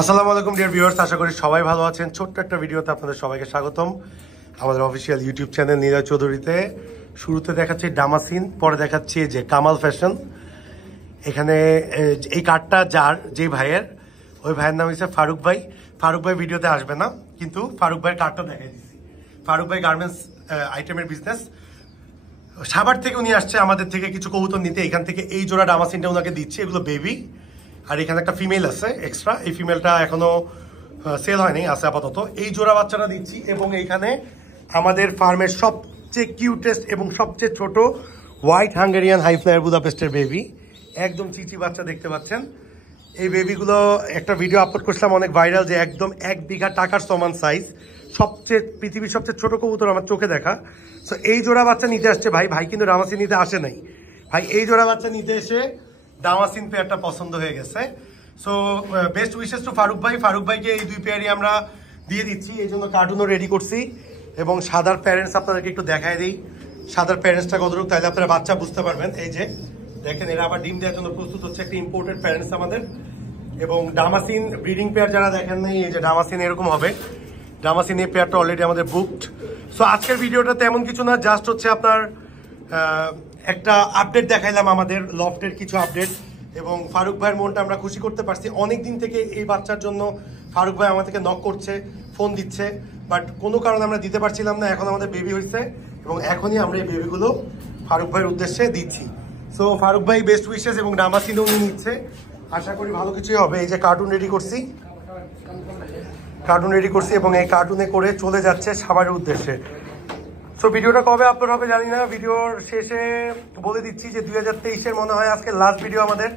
আসসালামু আলাইকুম dear viewers, আশা করি সবাই ভালো আছেন। ছোট্ট একটা ভিডিওতে আপনাদের সবাইকে স্বাগতম আমাদের অফিসিয়াল ইউটিউব চ্যানেল নিলয় চৌধুরীতে। শুরুতে দেখাচ্ছি ডামাসিন, পরে দেখাচ্ছি যে কামাল ফ্যাশন। এখানে এই কার্ডটা যার যে ভাইয়ের, ওই ভাইয়ের নাম হচ্ছে ফারুক ভাই। ফারুক ভাই ভিডিওতে আসবে না, কিন্তু ফারুক ভাইয়ের কার্ডটা দেখাই দিচ্ছি। ফারুক ভাই গার্মেন্টস আইটেমের বিজনেস, সাভার থেকে উনি আসছে আমাদের থেকে কিছু কবুতর নিতে। এখান থেকে এই জোড়া ডামাসিনটা ওনাকে দিচ্ছি, এগুলো বেবি। আর এখানে একটা ফিমেল আছে এক্সট্রা, এই ফিমেলটা এখনো সেল হয়নি, আছে আপাতত। এই জোড়া বাচ্চাটা দিচ্ছি। এবং এইখানে আমাদের ফার্মের সবচেয়ে কিউটেস্ট এবং সবচেয়ে ছোট হোয়াইট হাঙ্গেরিয়ান হাই ফ্লায়ার বুদাপেস্টের বেবি, একদম চিচি বাচ্চা দেখতে পাচ্ছেন। এই বেবিগুলো একটা ভিডিও আপলোড করছিলাম, অনেক ভাইরাল, যে একদম 1 বিঘা টাকার সমান সাইজ, পৃথিবীর সবচেয়ে ছোট কবুতর আমার চোখে দেখা। সো এই জোড়া বাচ্চা নিতে আসছে ভাই। ভাই কিন্তু ডামাসিন নিতে আসে নাই ভাই, এই জোড়া বাচ্চা নিতে এসে ডামাসিন পেয়ারটা পছন্দ হয়ে গেছে। So best wishes to Farooq ভাই। ফারুক ভাইকে এই দুই পেয়ারই আমরা দিয়ে দিচ্ছি, এই জন্য কার্টুনও রেডি করছি। এবং সাদার প্যারেন্টস আপনাদেরকে একটু দেখায় দিই, সাদার প্যারেন্টসটা কতটুকু, তাইলে আপনারা বাচ্চা বুঝতে পারবেন। এই যে দেখেন, এরা আবার ডিম দেওয়ার জন্য প্রস্তুত হচ্ছে, একটা ইম্পোর্টেড প্যারেন্টস আমাদের। এবং ডামাসিন ব্রিডিং পেয়ার যারা দেখেন নাই, এই যে ডামাসিন এরকম হবে। ডামাসিন এই পেয়ারটা অলরেডি আমাদের বুকড। সো আজকের ভিডিওটা তেমন কিছু না, জাস্ট হচ্ছে আপনার একটা আপডেট দেখাইলাম, আমাদের লফটের কিছু আপডেট। এবং ফারুক ভাইয়ের মনটা আমরা খুশি করতে পারছি। অনেক দিন থেকে এই বাচ্চার জন্য ফারুক ভাই আমার থেকে নক করছে, ফোন দিচ্ছে, বাট কোনো কারণে আমরা দিতে পারছিলাম না। এখন আমাদের বেবি হয়েছে এবং এখনই আমরা এই বেবিগুলো ফারুক ভাইয়ের উদ্দেশ্যে দিচ্ছি। সো ফারুক ভাই বেস্ট উইশেস, এবং ডামাসিনও উনি নিচ্ছে, আশা করি ভালো কিছুই হবে। এই যে কার্টুন রেডি করছি, এবং এই কার্টুনে করে চলে যাচ্ছে সাভারের উদ্দেশ্যে। সো ভিডিওটা কবে আপলোড হবে জানি না। ভিডিওর শেষে বলে দিচ্ছি যে 2023-এর মনে হয় আজকে লাস্ট ভিডিও আমাদের।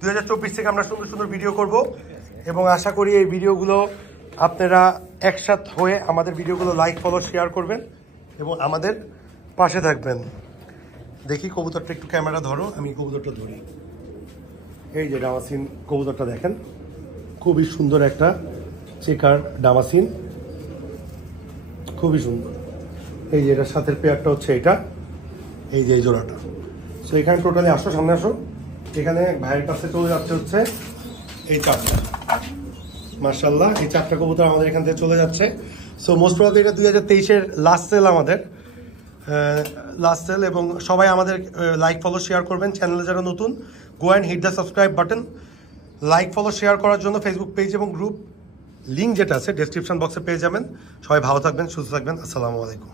2024 থেকে আমরা সুন্দর সুন্দর ভিডিও করব, এবং আশা করি এই ভিডিওগুলো আপনারা একসাথ হয়ে আমাদের ভিডিওগুলো লাইক, ফলো, শেয়ার করবেন এবং আমাদের পাশে থাকবেন। দেখি কবুতরটা একটু ক্যামেরা ধরো, আমি কবুতরটা ধরি। এই যে ডামাসিন কবুতরটা দেখেন, খুবই সুন্দর একটা চেকার ডামাসিন, খুবই সুন্দর। এই যে এটার সাথে পেয়ারটা হচ্ছে এটা, এই যে এই জোড়াটা। সো এখানে টোটালি আসো, সামনে আসো। এখানে ভাইয়ের কাছে চলে যাচ্ছে হচ্ছে এই চারটা, মার্শাল্লাহ। এই চারটা কবুতর আমাদের এখান থেকে চলে যাচ্ছে। সো মোস্ট প্রবাবলি এটা 2023-এর লাস্ট সেল, আমাদের লাস্ট সেল। এবং সবাই আমাদের লাইক, ফলো, শেয়ার করবেন। চ্যানেলে যারা নতুন, go and hit the subscribe button. Like, follow, share করার জন্য ফেসবুক পেজ এবং গ্রুপ লিঙ্ক যেটা আছে ডেসক্রিপশন বক্সে পেয়ে যাবেন। সবাই ভালো থাকবেন, সুস্থ থাকবেন। আসসালামু আলাইকুম।